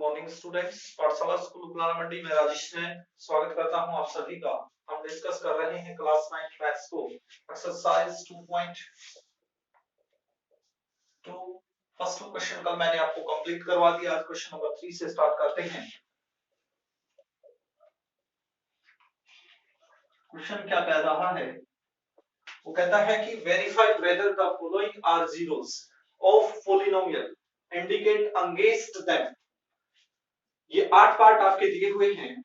Morning students, पाठशाला school उपलाना मंडी में राजेश में स्वागत करता हूं आप सभी का। हम डिस्कस कर रहे हैं क्लास 9 मैथ्स को एक्सरसाइज 2.2। फर्स्ट क्वेश्चन कल मैंने आपको कंप्लीट करवा दिया। आज क्वेश्चन नंबर 3 से स्टार्ट करते हैं। क्वेश्चन क्या कह रहा है? वो कहता है कि verify whether the following are zeros of polynomial indicate against them. ये 8 पार्ट आपके दिए हुए हैं।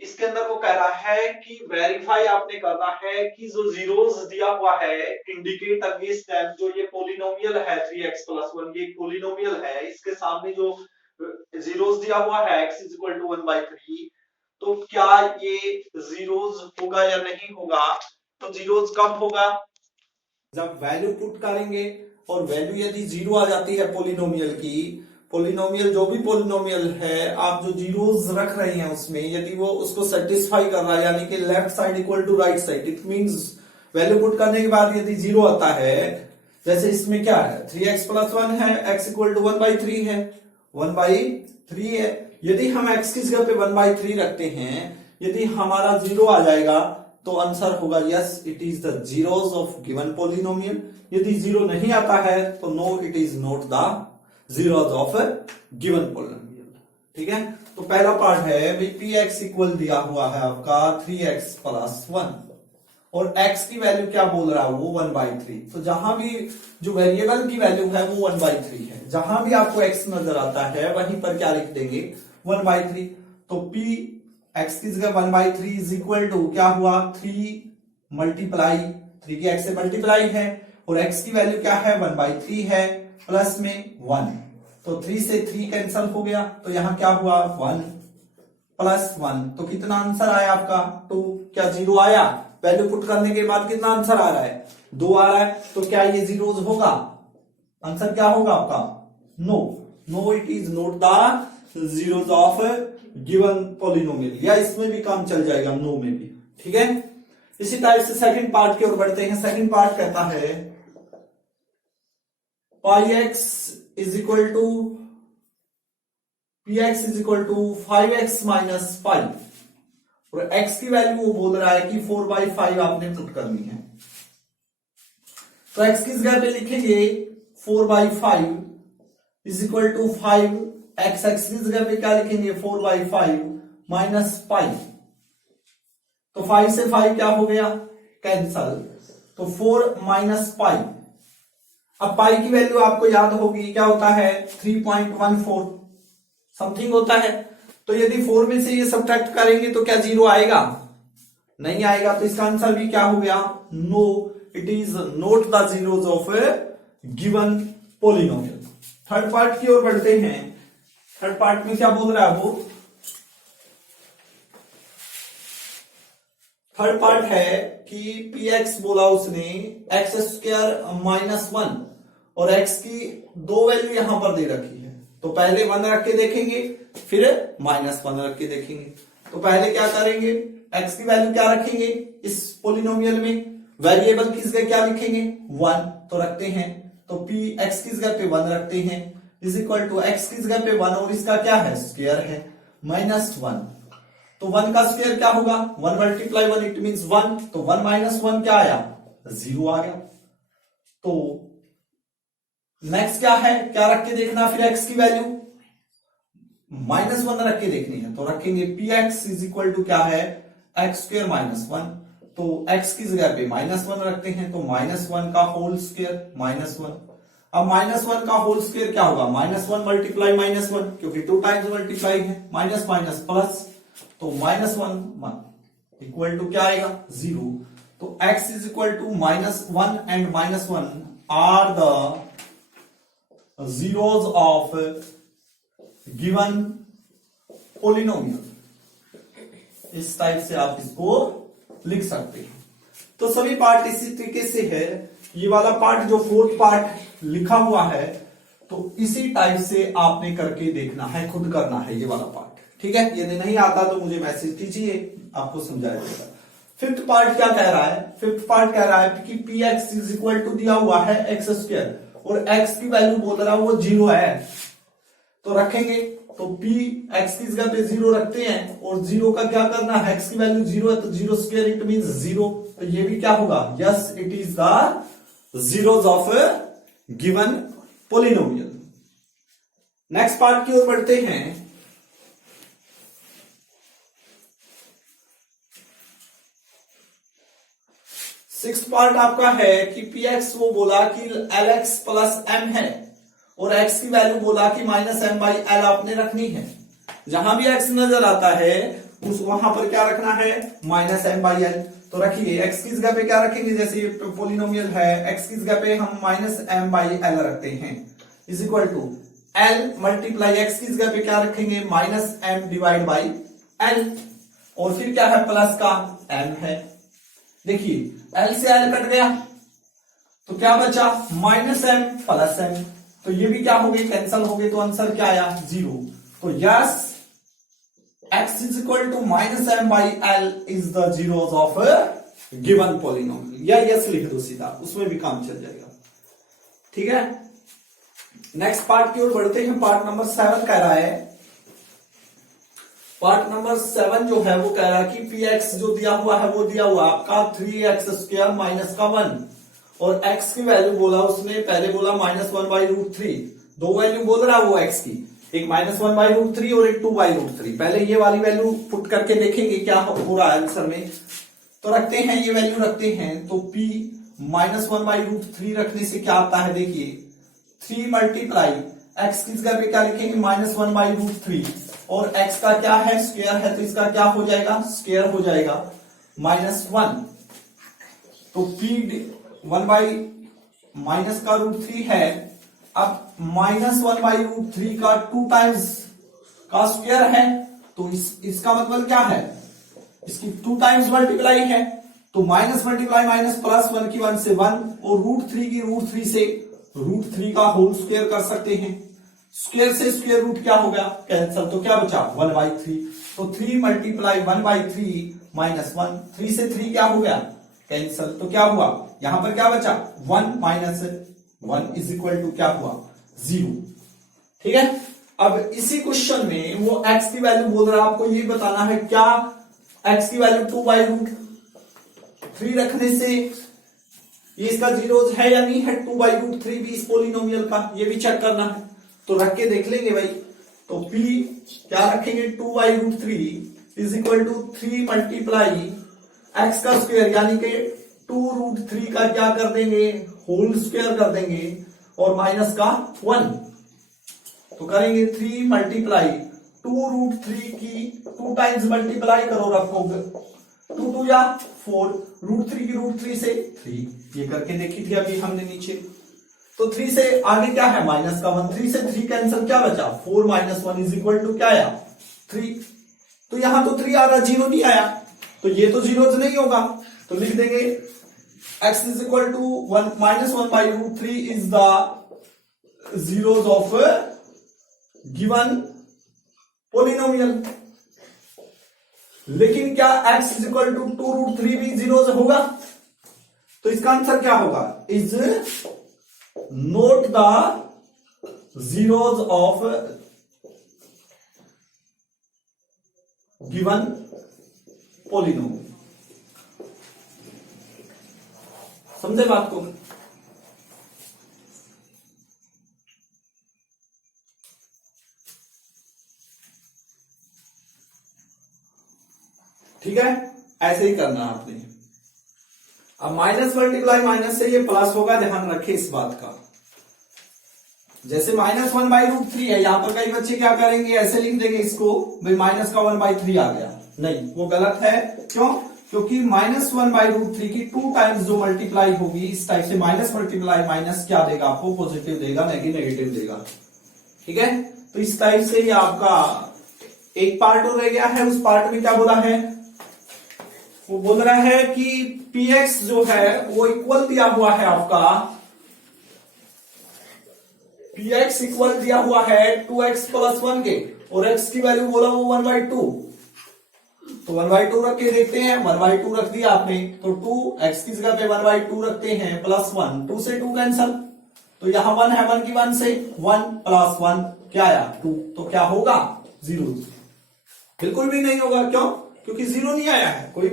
इसके अंदर वो कह रहा है कि वेरीफाई आपने करना है कि जो जीरोस दिया हुआ है इंडिकेट अगेंस्ट देम, जो ये पॉलिनोमियल है 3x + 1, ये पॉलिनोमियल है, इसके सामने जो जीरोस दिया हुआ है x = 1/3, तो क्या ये जीरोस होगा या नहीं होगा? तो जीरोस कब होगा? जब वैल्यू पुट करेंगे और वैल्यू यदि 0 आ जाती है पॉलिनोमियल की, पॉलिनोमियल जो भी पॉलिनोमियल है आप जो जीरोस रख रहे हैं उसमें यदि वो उसको सेटिस्फाई कर रहा है, यानी कि left side equal to right side, it means value put करने के बाद यदि 0 आता है, जैसे इसमें क्या है 3x + 1 है, x = 1/3 है, 1/3 है। यदि हम x की जगह पे 1/3 रखते हैं, यदि हमारा 0 आ जाएगा तो आंसर होगा yes, it is the zeros of given polynomial. यदि 0 नहीं आता है तो no, it is not the zeros of given polynomial. ठीक है, तो पहला पार्ट है px इक्वल दिया हुआ है आपका 3x + 1 और x की वैल्यू क्या बोल रहा है वो 1/3। तो जहां भी जो वेरिएबल की वैल्यू है वो 1/3 है, जहां भी आपको x नजर आता है वहीं पर क्या लिख देंगे 1/3। तो p x की जगह 1/3 इज इक्वल टू क्या हुआ 3 मल्टीप्लाई 3 की x से मल्टीप्लाई है और x की वैल्यू क्या है 1/3 है, प्लस में 1, तो 3 से 3 कैंसिल हो गया, तो यहां क्या हुआ 1 + 1, तो कितना आंसर आया आपका 2। क्या 0 आया? वैल्यू पुट करने के बाद कितना आंसर आ रहा है 2 आ रहा है, तो क्या ये जीरोस होगा? आंसर क्या होगा आपका no, no, it is not the zeros of given polynomial, या इसमें भी काम चल जाएगा नो में भी। ठीक है, इसी टाइप से सेकंड पार्ट की ओर बढ़ते हैं। सेकंड पार्ट कहता है πx = px = 5x - 5 और x की वैल्यू वो बोल रहा है कि 4/5 आपने पुट करनी है। तो x की जगह पे लिखेंगे 4/5 = 5, x की जगह पे क्या लिखेंगे 4/5 - π, तो 5 से 5 क्या हो गया कैंसल, तो 4 - π। अब पाई की वैल्यू आपको याद होगी क्या होता है 3.14 समथिंग होता है, तो यदि 4 में से ये सब्ट्रैक्ट करेंगे तो क्या 0 आएगा? नहीं आएगा, तो इसका आंसर भी क्या हो गया no, it is not the zeros of given polynomial. Third part की ओर बढ़ते हैं। थर्ड पार्ट में क्या बोल रहा है वो? थर्ड पार्ट है कि px बोला उसने x² - 1 और x की 2 वैल्यू यहां पर दे रखी है, तो पहले 1 रख के देखेंगे फिर -1 रख के देखेंगे। तो पहले क्या करेंगे x की वैल्यू क्या रखेंगे इस पॉलिनोमियल में, वेरिएबल की जगह क्या लिखेंगे 1, तो रखते हैं, तो p x की जगह पे 1 रखते हैं इज इक्वल टू x की जगह पे 1 और इसका क्या है स्क्वायर है -1, तो 1 का स्क्वायर क्या होगा 1 × 1 इट मींस 1, तो 1 - 1 क्या आया 0 आ गया। तो नेक्स्ट क्या है, क्या रख के देखना फिर x की वैल्यू -1 रख के देखनी है, तो रखेंगे px = क्या है x² - 1, तो x की जगह पे -1 रखते हैं, तो -1 का होल स्क्वायर -1। अब -1 का होल स्क्वायर क्या होगा -1 × -1, क्योंकि 2 टाइम्स मल्टीप्लाई है, माइनस माइनस प्लस, तो -1 इक्वल टू क्या आएगा 0। तो x = -1 and -1 are the zeros of given polynomial. इस टाइप से आप इसको लिख सकते हैं। तो सभी पार्ट इसी तरीके से है। ये वाला पार्ट जो फोर्थ पार्ट लिखा हुआ है, तो इसी टाइप से आपने करके देखना है, खुद करना है ये वाला पार्ट। ठीक है, यदि नहीं आता तो मुझे मैसेज कीजिए, आपको समझाया जाएगा। फिफ्थ पार्ट क्या कह रहा है? फिफ्थ पार्ट कह रहा है कि px = दिया हुआ है x² और x की वैल्यू बोल रहा है वो 0 है, तो रख रखेंगे तो p x की जगह पे 0 रखते हैं और 0 का क्या करना है, x की वैल्यू 0 है तो 0 स्क्वायर इट मींस 0, तो ये भी क्या होगा, yes it is the zeros of given polynomial. Next part की ओर बढ़ते हैं। सिक्स्थ पार्ट आपका है कि px वो बोला कि lx प्लस m है और x की वैल्यू बोला कि माइनस m बाई एल आपने रखनी है। जहां भी x नजर आता है उस वहां पर क्या रखना है, माइनस m बाई एल। तो रखिए x की जगह पे क्या रखेंगे, जैसे ये पोलिनोमियल है x की जगह पे हम माइनस m बाई एल रखते हैं is equal to l multiply x की जगह पे क्या रखेंगे, minus m divide by l और फिर क्या है प्लस का m है। देखिए l से l कट गया तो क्या बचा, माइनस m प्लस m, तो ये भी क्या हो गए, कैंसल हो गए, तो आंसर क्या आया 0। तो yes x is equal to minus m by L is the zeros of given polynomial, या यस लिख दो सीधा, उसमें भी काम चल जाएगा। ठीक है, नेक्स्ट पार्ट की ओर बढ़ते हैं। पार्ट नंबर 7 कह रहा है, पार्ट नंबर 7 जो है वो कह रहा है कि px जो दिया हुआ है वो दिया हुआ आपका 3x स्क्वायर माइनस का 1 और x की वैल्यू बोला उसने, पहले बोला माइनस 1 बाई रूट 3, दो वैल्यू बोल रहा है वो x की, एक माइनस 1 बाई रूट 3 और एक 2 बाई रूट 3। पहले ये वाली वैल्यू पुट करके देखेंगे क्या हो रहा है आंसर में। तो रखते हैं, ये वैल्यू रखते हैं, तो p माइनस 1 बाई रूट 3 रखने से क्या आता है, देखिए 3 मल्टीप्लाई x की जगह पे क्या लिखेंगे, माइनस 1 बाई रूट 3 और x का क्या है, स्क्वायर है, तो इसका क्या हो जाएगा, स्क्वायर हो जाएगा माइनस 1। तो p 1 बाई माइनस का रूट 3 है, अब माइनस 1 बाई रूट 3 का 2 टाइम्स का स्क्वायर है, तो इसका मतलब क्या है, इसकी 2 टाइम्स मल्टीप्लाई है, तो माइनस मल्टीप्लाई माइनस प्लस 1 की 1 से 1 और रूट 3 की रूट 3 से रूट 3 का होल स्क्वायर कर सकते हैं। स्क्वायर से स्क्वायर रूट क्या हो गया, कैंसल, तो क्या बचा 1 बाई 3। तो 3 मल्टीप्लाई 1 बाई 3 माइनस 1, 3 से 3 क्या हो गया, कैंसल, तो क्या हुआ, यहां पर क्या बचा 1 माइनस 1 इज इक्वल टू क्या हुआ 0। ठीक है, अब इसी क्वेश्चन में वो x की वैल्यू बोल रहा है, आपको ये बताना है क्या x की वैल्यू 2 बाई रूट 3 रखने से ये इसका जीरोस है या नहीं है, 2 बाई रूट 3 भी इस पोलिनोमियल का, ये भी चेक करना है। तो रख के देख लेंगे भाई, तो p क्या रखेंगे 2 by root 3 is equal to 3 multiply x का स्क्वायर यानी कि 2 रूट 3 का क्या कर देंगे, होल स्क्वायर कर देंगे और माइनस का 1, तो करेंगे 3 मल्टीप्लाई 2 रूट 3 की 2 टाइम्स मल्टीप्लाई करो, रखोगे 2 2 या 4, रूट 3 की रूट 3 से 3, ये करके देखी थी अभी हमने नीचे। तो 3 से आगे क्या है माइनस का 1, 3 से 3 कैंसिल, क्या बचा 4 माइनस 1 इज इक्वल टू क्या आया 3। तो यहां तो 3 आ रहा, 0 नहीं आया, तो ये तो जीरो नहीं होगा, तो लिख देंगे x is equal to 1 minus 1 by root 3 is the zeros of given polynomial. लेकिन क्या x is equal to 2 root 3 भी जीरोस होगा, तो इसका आंसर क्या होगा, is not the zeros of given polynomial. समझे बात को, ठीक है, ऐसे ही करना आपने। अब माइनस मल्टीप्लाई माइनस से ये प्लस होगा, ध्यान रखें इस बात का। जैसे माइनस 1 बाई रूट 3 है, यहां पर कई बच्चे क्या करेंगे, ऐसे लिख देंगे इसको, भाई माइनस का 1 बाई 3 आ गया, नहीं वो गलत है। क्यों, क्योंकि माइनस 1 बाई रूट 3 की 2 टाइम्स जो मल्टीप्लाई होगी इस टाइप से, माइनस मल्टीप्लाई माइनस क्या देगा आपको, पॉजिटिव देगा, नेगेटिव देगा। ठीक है, तो इस टाइप से ये आपका एक पार्ट हो रह गया है। उस पार्ट में क्या बोला है, वो बोल रहा है कि px जो है वो इक्वल दिया हुआ है आपका, px इक्वल दिया हुआ है 2x प्लस 1 के, और x की वैल्यू बोला वो 1 बाई 2, तो 1 बाई 2 रख के देखते हैं, 1 बाई 2 रख दिया आपने, तो 2 x की जगह पे 1 बाई 2 रखते हैं प्लस 1, 2 से 2 कैंसल, तो यहां 1 है, 1 की 1 से 1 प्लस 1 क्या आया 2, तो क्या होगा 0, बिल्कुल भी नहीं होगा। क्यों? क्योंकि 0 नहीं आया है। कोई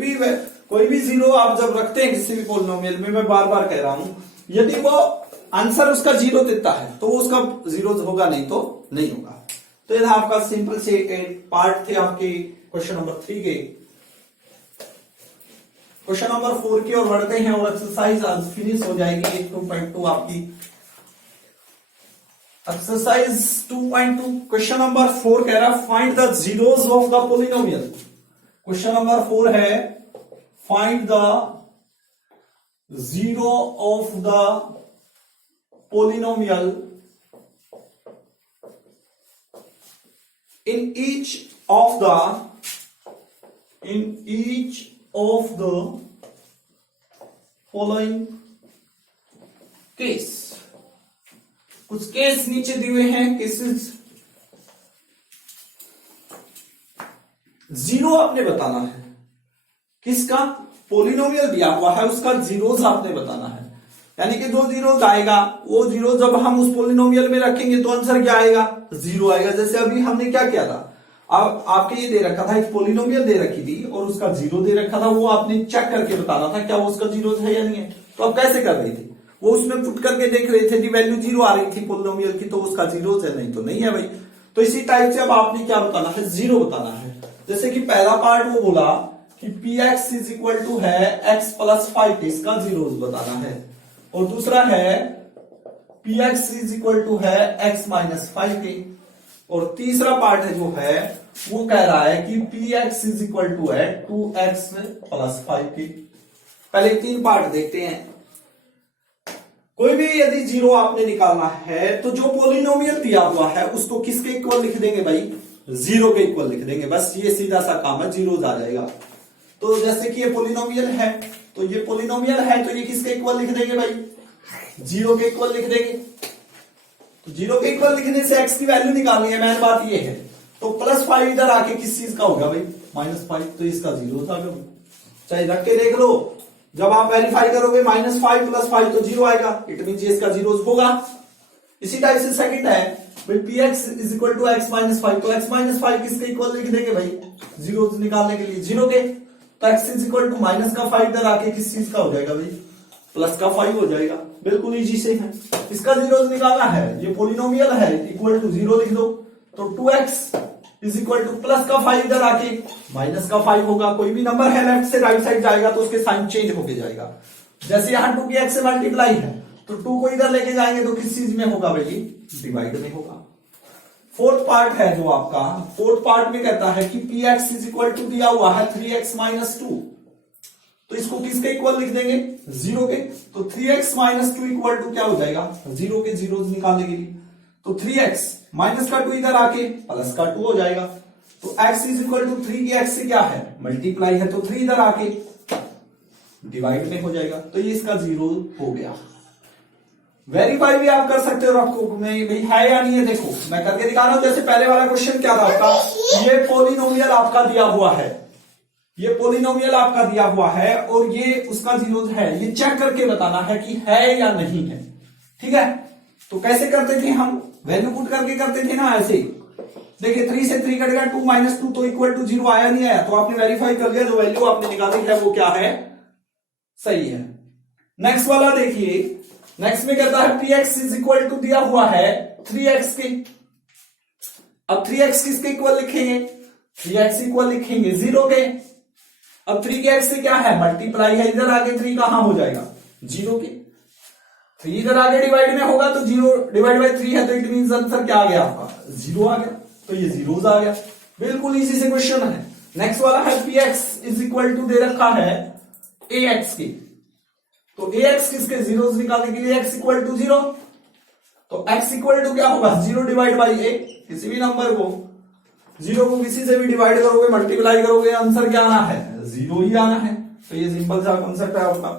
भी 0 आप जब रखते हैं किसी भी पॉलिनोमियल में, मैं बार बार कह रहा हूं, यदि वो आंसर उसका 0 देता है तो वो उसका 0 होगा, नहीं तो नहीं होगा। तो यह आपका सिंपल से पार्ट थे आपके क्वेश्चन नंबर 3 के। क्वेश्चन नंबर 4 की ओर बढ़ते हैं और एक्सरसाइज आज फिनिश हो जाएगी। 2.2 आपकी एक्सरसाइज 2.2 क्वेश्चन नंबर 4 कह रहा है find the zeros of the polynomial. Question number 4 है find the zero of the polynomial in each of the following case। कुछ केस नीचे दिए हुए हैं, केसेस। 0 आपने बताना है, किसका? पॉलिनोमियल दिया हुआ है उसका जीरोस आपने बताना है। यानी कि जो जीरोस आएगा वो जीरो जब हम उस पॉलिनोमियल में रखेंगे तो आंसर क्या आएगा? 0 आएगा। जैसे अभी हमने क्या किया था, अब आपके ये दे रखा था, एक पॉलिनोमियल दे रखी थी और उसका 0 दे रखा था, वो आपने चेक करके बताना था क्या वो उसका 0 है या नहीं है। तो आप कैसे कर रहे थे? वो उसमें पुट करके देख रहे थे, वैल्यू 0 आ रही थी पॉलिनोमियल की, तो उसका 0 है, नहीं तो नहीं है भाई। तो इसी टाइप से अब आपने क्या बताना है? 0 बताना है। जैसे कि पहला पार्ट वो बोला कि px इज इक्वल टू है x प्लस 5, इसका 0 बताना है। और दूसरा है px इज इक्वल टू है x माइनस 5 के। और तीसरा पार्ट है जो है वो कह रहा है कि px इज इक्वल टू है 2x प्लस 5 के। पहले 3 पार्ट देखते हैं। कोई भी यदि 0 आपने निकालना है तो जो पॉलिनोमियल दिया हुआ है उसको किसके इक्वल लिख देंगे भाई? 0 के इक्वल लिख देंगे। बस ये सीधा सा काम है, 0 आ जाएगा। तो जैसे कि ये पॉलिनोमियल है, तो ये पॉलिनोमियल है तो ये किसके इक्वल लिख देंगे भाई? 0 के इक्वल लिख देंगे। तो 0 के इक्वल लिखने से x की वैल्यू निकालनी है, मेन बात ये है। तो प्लस 5 इधर आके किस चीज का होगा भाई? माइनस 5, तो इसका 0 था। चाहे रख के देख लो, जब आप वेरीफाई करोगे -5 प्लस 5 तो 0 आएगा, इट मीन इसका 0 होगा। इसी टाइप से सेकंड है भाई px is equal to x minus 5, तो x माइनस 5 किसके इक्वल लिख देंगे भाई? 0 निकालने के लिए 0 के। तो x is equal to minus का 5 इधर आके किस चीज का हो जाएगा भाई? प्लस का 5 हो जाएगा। बिल्कुल इजी से है। इसका 0 निकालना है, ये पॉलिनोमियल है, इक्वल टू 0 लिख दो। तो 2x is equal two plus का 5 इधर आके माइनस का 5 होगा। कोई भी नंबर है लेफ्ट से राइट साइड जाएगा तो उसके साइन चेंज होके जाएगा। जैसे यहां 2 की x से मल्टीप्लाई है तो 2 को इधर लेके जाएंगे तो किस चीज में होगा भाई? डिवाइड में होगा। फोर्थ पार्ट है जो आपका, फोर्थ पार्ट में कहता है कि px इज इक्वल टू दिया हुआ है 3x माइनस 2, तो इसको किसके इक्वल लिख देंगे? 0 के। तो 3x माइनस 2 इक्वल टू क्या हो जाएगा? 0 के जीरोस निकालने के लिए। तो 3x माइनस का 2 इधर आके प्लस का 2 हो जाएगा। तो x इज इक्वल टू 3 की x से क्या है? मल्टीप्लाई है, तो 3 इधर आके डिवाइड में हो जाएगा। तो ये इसका 0 हो गया। वेरीफाई भी आप कर सकते हो आपको भाई है या नहीं है। देखो मैं करके दिखा रहा हूं। जैसे पहले वाला क्वेश्चन क्या था आपका, ये पॉलिनोमियल आपका दिया हुआ है, ये पॉलिनोमियल आपका दिया हुआ है और ये उसका 0 है। ये चेक करके बताना है कि है या नहीं है। ठीक है, तो कैसे करते थे हम? वैल्यू पुट करके करते थे ना, ऐसे। देखिए 3 से 3 कटेगा, 2 माइनस 2 तो इक्वल टू 0 आया नहीं आया? तो आपने वेरीफाई कर लिया, जो वैल्यू आपने निकाली है वो क्या है? सही है। नेक्स्ट वाला देखिए, नेक्स्ट में कहता है px इज इक्वल टू दिया हुआ है 3x के। अब 3x किसके इक्वल लिखेंगे? 3x इक्वल लिखेंगे 0 के। अब 3 के x से क्या है? मल्टीप्लाई है, इधर आगे 3 कहां हो जाएगा? 0 के। 3 इधर आगे डिवाइड में होगा तो 0 डिवाइड बाई 3 है, तो इट मीन आंसर क्या आ गया आपका? 0 आ गया। तो ये जीरोस आ गया। बिल्कुल इजी से क्वेश्चन है। नेक्स्ट वाला है px इज इक्वल टू दे रखा है ax की। तो ax किसके? जीरोस निकालने के लिए x इक्वल टू 0। तो x इक्वल टू क्या होगा? 0 डिवाइड बाई a। किसी भी नंबर को 0 को किसी से भी डिवाइड करोगे, मल्टीप्लाई करोगे, आंसर क्या आना है? 0 ही आना है। तो ये सिंपल सा कॉन्सेप्ट है आपका।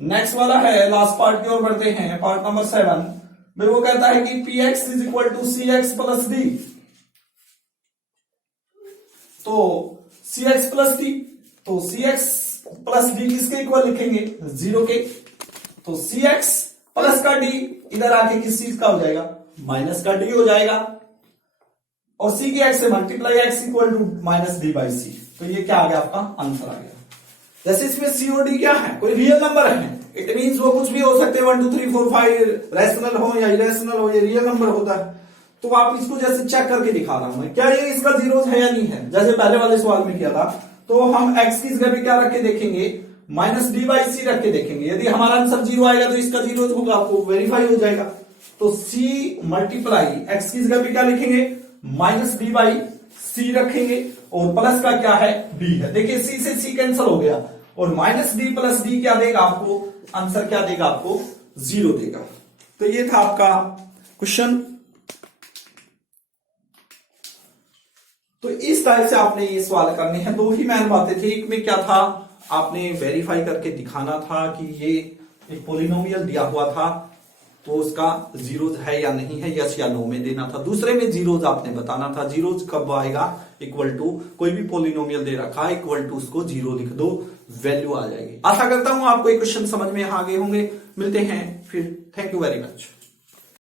नेक्स्ट वाला है, लास्ट पार्ट की ओर बढ़ते हैं, पार्ट नंबर 7 में वो कहता है कि px is equal to cx plus d। तो cx प्लस d, तो cx प्लस d किसके इक्वल लिखेंगे? 0 के। तो cx प्लस का d इधर आके किस चीज का हो जाएगा? माइनस का d हो जाएगा। और सी की एक्स से multiply X equal to minus D by C. तो ये क्या आ गया आपका आंसर आ गया। जैसे इसमें सी और डी क्या है, कोई रियल नंबर है, इट मीन्स वो कुछ भी हो सकते हैं, 1 2 3 4 5 रैशनल हो या इरेशनल हो, ये रियल नंबर होता है। तो आप इसको जैसे चेक करके दिखा रहा हूं मैं, क्या ये इसका जीरोज है या नहीं है। जैसे पहले वाले सवाल में किया था, तो हम एक्स की जगह पे क्या रख के देखेंगे, माइनस डी बाई सी रख के देखेंगे। यदि हमारा आंसर जीरो आएगा तो इसका जीरो होगा, आपको वेरीफाई हो जाएगा। तो सी मल्टीप्लाई एक्स की जगह पे क्या लिखेंगे, माइनस डी बाई सी रखेंगे, और प्लस का क्या है, डी है। देखिए सी से सी कैंसिल हो गया, और माइनस डी प्लस डी क्या देगा आपको, आंसर क्या देगा आपको, जीरो देगा। तो ये था आपका क्वेश्चन। तो इस टाइप से आपने ये सवाल करने हैं। दो ही मेन बातें थी, एक में क्या था, आपने वेरीफाई करके दिखाना था कि ये एक पॉलिनोमियल दिया हुआ था तो उसका जीरोज है या नहीं है, यस या नो में देना था। दूसरे में जीरोज आपने बताना था, जीरोज कब आएगा, इक्वल टू कोई भी पॉलिनोमियल दे रखा है, इक्वल टू उसको जीरो लिख दो, वैल्यू आ जाएगी। आशा करता हूं आपको ये क्वेश्चन समझ में आ गए होंगे। मिलते हैं फिर, थैंक यू वेरी मच।